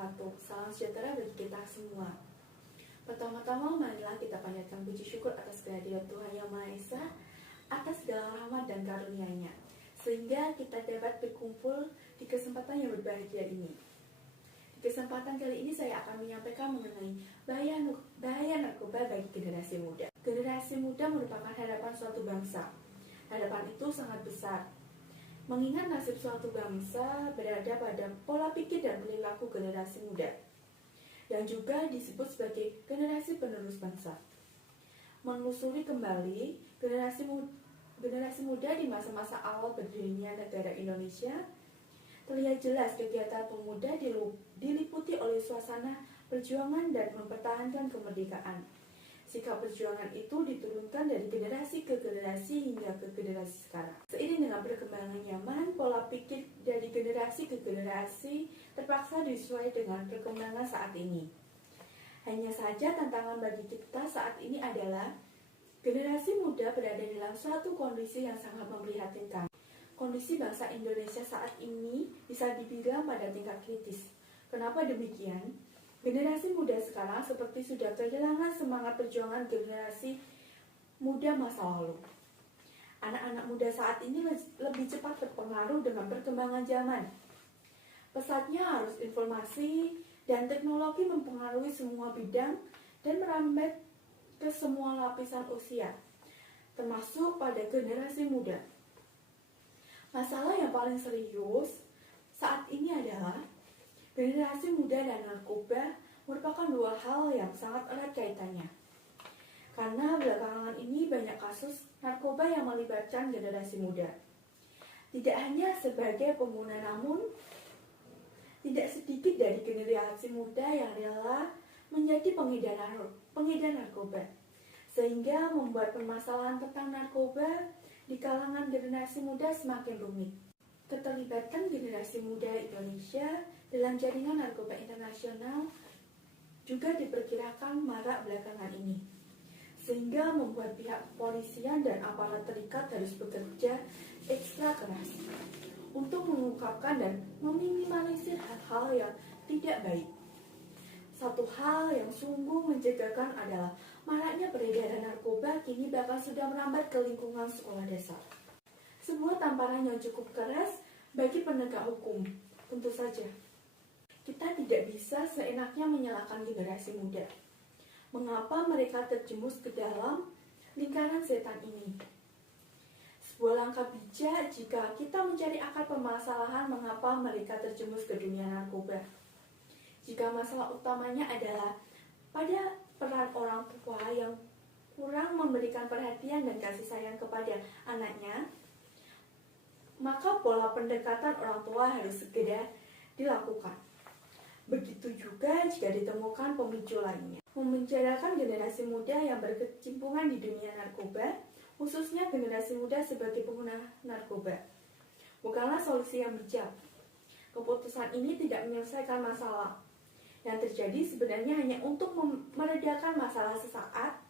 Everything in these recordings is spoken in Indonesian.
wabarakatuh. Salam sejahtera bagi kita semua. Pertama-tama, marilah kita panjatkan puji syukur atas kehadiran Tuhan Yang Maha Esa, atas segala rahmat dan karunia-Nya, sehingga kita dapat berkumpul di kesempatan yang berbahagia ini. Di kesempatan kali ini saya akan menyampaikan mengenai bahaya narkoba bagi generasi muda. Generasi muda merupakan harapan suatu bangsa. Harapan itu sangat besar. Mengingat nasib suatu bangsa berada pada pola pikir dan perilaku generasi muda, yang juga disebut sebagai generasi penerus bangsa. Menelusuri kembali generasi muda di masa-masa awal berdirinya negara Indonesia, terlihat jelas kegiatan pemuda diliputi oleh suasana perjuangan dan mempertahankan kemerdekaan. Sikap perjuangan itu diturunkan dari generasi ke generasi hingga ke generasi sekarang. Seiring dengan perkembangan zaman, pola pikir dari generasi ke generasi terpaksa disesuaikan dengan perkembangan saat ini. Hanya saja tantangan bagi kita saat ini adalah generasi muda berada dalam suatu kondisi yang sangat memprihatinkan. Kondisi bangsa Indonesia saat ini bisa dibilang pada tingkat kritis. Kenapa demikian? Generasi muda sekarang seperti sudah kehilangan semangat perjuangan generasi muda masa lalu. Anak-anak muda saat ini lebih cepat terpengaruh dengan perkembangan zaman. Pesatnya arus informasi dan teknologi mempengaruhi semua bidang dan merambat ke semua lapisan usia, termasuk pada generasi muda. Masalah yang paling serius saat ini adalah generasi muda dan narkoba merupakan dua hal yang sangat erat kaitannya. Karena belakangan ini banyak kasus narkoba yang melibatkan generasi muda. Tidak hanya sebagai pengguna, namun tidak sedikit dari generasi muda yang rela menjadi pengedar narkoba, sehingga membuat permasalahan tentang narkoba di kalangan generasi muda semakin rumit. Keterlibatan generasi muda Indonesia dalam jaringan narkoba internasional juga diperkirakan marak belakangan ini, sehingga membuat pihak kepolisian dan aparat terikat harus bekerja ekstra keras untuk mengungkapkan dan meminimalisir hal-hal yang tidak baik. Satu hal yang sungguh mencegahkan adalah maraknya peredaran narkoba kini bahkan sudah merambat ke lingkungan sekolah dasar. Sebuah tamparan yang cukup keras bagi penegak hukum, tentu saja. Kita tidak bisa seenaknya menyalahkan generasi muda. Mengapa mereka terjerumus ke dalam lingkaran setan ini? Sebuah langkah bijak jika kita mencari akar permasalahan mengapa mereka terjerumus ke dunia narkoba. Jika masalah utamanya adalah pada peran orang tua yang kurang memberikan perhatian dan kasih sayang kepada anaknya, maka pola pendekatan orang tua harus segera dilakukan. Begitu juga jika ditemukan pemicu lainnya. Memenjarakan generasi muda yang berkecimpungan di dunia narkoba, khususnya generasi muda sebagai pengguna narkoba, bukanlah solusi yang bijak. Keputusan ini tidak menyelesaikan masalah. Yang terjadi sebenarnya hanya untuk meredakan masalah sesaat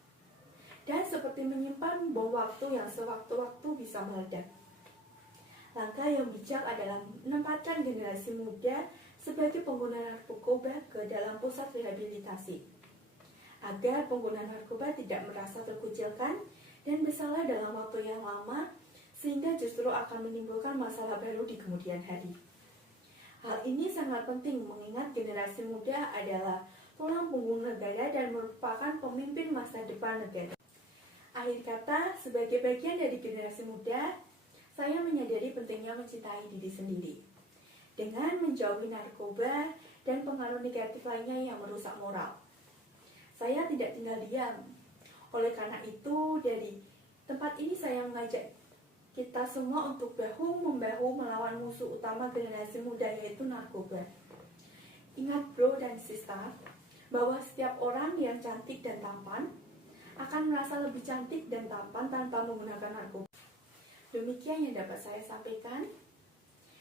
dan seperti menyimpan bom waktu yang sewaktu-waktu bisa meledak. Langkah yang bijak adalah menempatkan generasi muda sebagai pengguna narkoba ke dalam pusat rehabilitasi, agar pengguna narkoba tidak merasa terkucilkan dan bersalah dalam waktu yang lama, sehingga justru akan menimbulkan masalah baru di kemudian hari. Hal ini sangat penting mengingat generasi muda adalah tulang punggung negara dan merupakan pemimpin masa depan negara. Akhir kata, sebagai bagian dari generasi muda, saya menyadari pentingnya mencintai diri sendiri dengan menjauhi narkoba dan pengaruh negatif lainnya yang merusak moral. Saya tidak tinggal diam. Oleh karena itu, dari tempat ini saya mengajak kita semua untuk bahu-membahu melawan musuh utama generasi muda, yaitu narkoba. Ingat bro dan sister, bahwa setiap orang yang cantik dan tampan akan merasa lebih cantik dan tampan tanpa menggunakan narkoba. Demikian yang dapat saya sampaikan.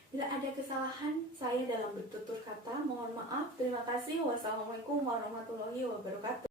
Bila ada kesalahan saya dalam bertutur kata, mohon maaf. Terima kasih. Wassalamualaikum warahmatullahi wabarakatuh.